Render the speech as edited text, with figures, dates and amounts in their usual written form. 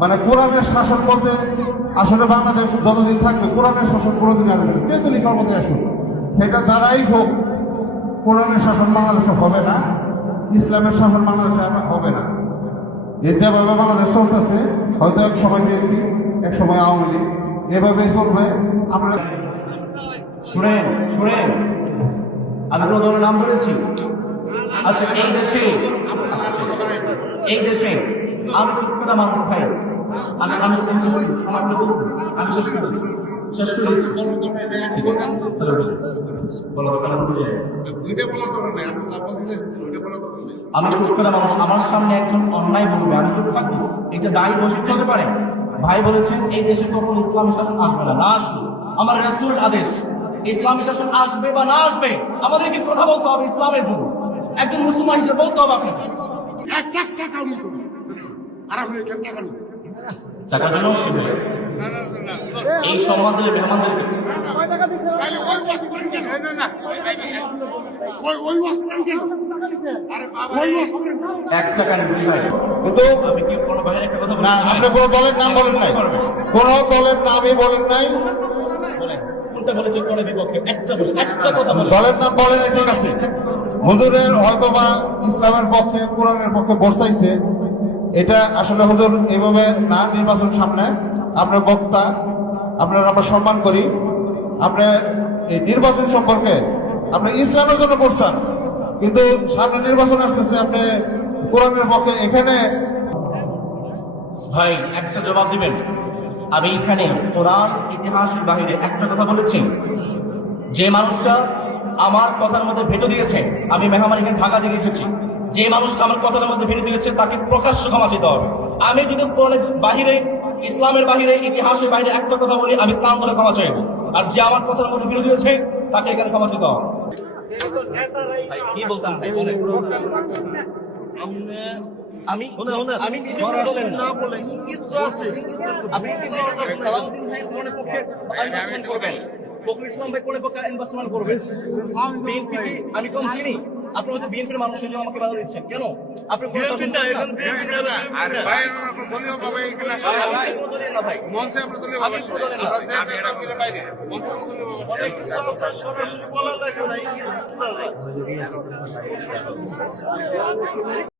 মানে কোরআনের শাসন বলতে আসলে বাংলাদেশ যতদিন থাকবে কোরআনের শাসন কোনোদিন আসবে না। কেন্দ্রীয় ক্ষমতায় আসুন, সেটা যারাই হোক, কোরআনের শাসন বাংলাদেশে হবে না, ইসলামের শাসন বাংলাদেশে হবে না। এই যেভাবে বাংলাদেশ চলতেছে, হয়তো এক সময় বিএনপি, এক সময় আওয়ামী লীগ, এভাবে চলবে। আমরা শুনেন শুনেন, আমি কোনো দলের নাম বলেছি? আচ্ছা, এই দেশে আমি ঠিক করে মানুষ ভাই, আমি আমি আমি শেষ করেছি। আমি চুপ করে মানুষ, আমার সামনে একজন অন্যায় বলবে, আমি চুপ থাকবো, এটা দায়ী বৈশিষ্ট্য হতে পারে? ভাই বলেছেন এই দেশে কখন ইসলামী শাসন আসবে না, না আসবে। আমার রাসূল আদেশ, ইসলামী শাসন আসবে বা না আসবে আমাদেরকে কথা বলতে হবে ইসলামের জন্য। একজন মুসলমান হিসেবে বলতে হবে আপনি টাকার জন্য এই সম্মান দিলে মেহমানদেরকে এক টাকা নিচ্ছি ভাই। কিন্তু আমি কি কোনো ভাইয়ের একটা কথা না, আপনি কোনো দলের নাম বলেন নাই, কোনো দলের নামই বলেন নাই। কোনটা বলেছে কোন বিপক্ষে? একটা কথা বলে দলের নাম বলে নাই, ঠিক আছে। হুজুরের হয়তো বা ইসলামের পক্ষে, কোরআনের পক্ষে বসাইছে, এটা আসলে হুজুর এইভাবে না। নির্বাচন সামনে, আপনার বক্তা, আপনার আমরা সম্মান করি। আপনি এই নির্বাচন সম্পর্কে আপনি ইসলামের জন্য করছেন, কিন্তু সামনে নির্বাচন আসতেছে, আপনি কোরআনের পক্ষে। এখানে ভাই একটা জবাব দিবেন। আমি এখানে কোরআন ইতিহাসের বাহিরে একটা কথা বলেছি, যে মানুষটা আমার কথার মধ্যে ভেটো দিয়েছে, আমি মেহমান এখানে ঢাকা থেকে এসেছি, যে মানুষটা আমার কথার মধ্যে ভেটো দিয়েছে তাকে প্রকাশ্য ক্ষমা চাইতে হবে। আমি যদি কোরআনের বাহিরে, ইসলামের বাহিরে, ইতিহাসের বাহিরে একটা কথা বলি, আমি প্রাণ ধরে ক্ষমা চাইব। আর যে আমার কথার মধ্যে ভেটো দিয়েছে তাকে এখানে ক্ষমা চাইতে হবে। কি বলতাম আমি আমি নিজে না বলে ইঙ্গিত তো আছে, আপনি কোনের পক্ষে ইনভেস্টমেন্ট করবেন, ফখরুল ইসলাম ভাই কোনের পক্ষে ইনভেস্টমেন্ট করবেন। বিএনপি কি আমি কম চিনি? আপনি হয়তো বিএনপির মানুষ হিসেবে আমাকে বাধা দিচ্ছেন কেন? আপনি সরাসরি বলা লাগে না।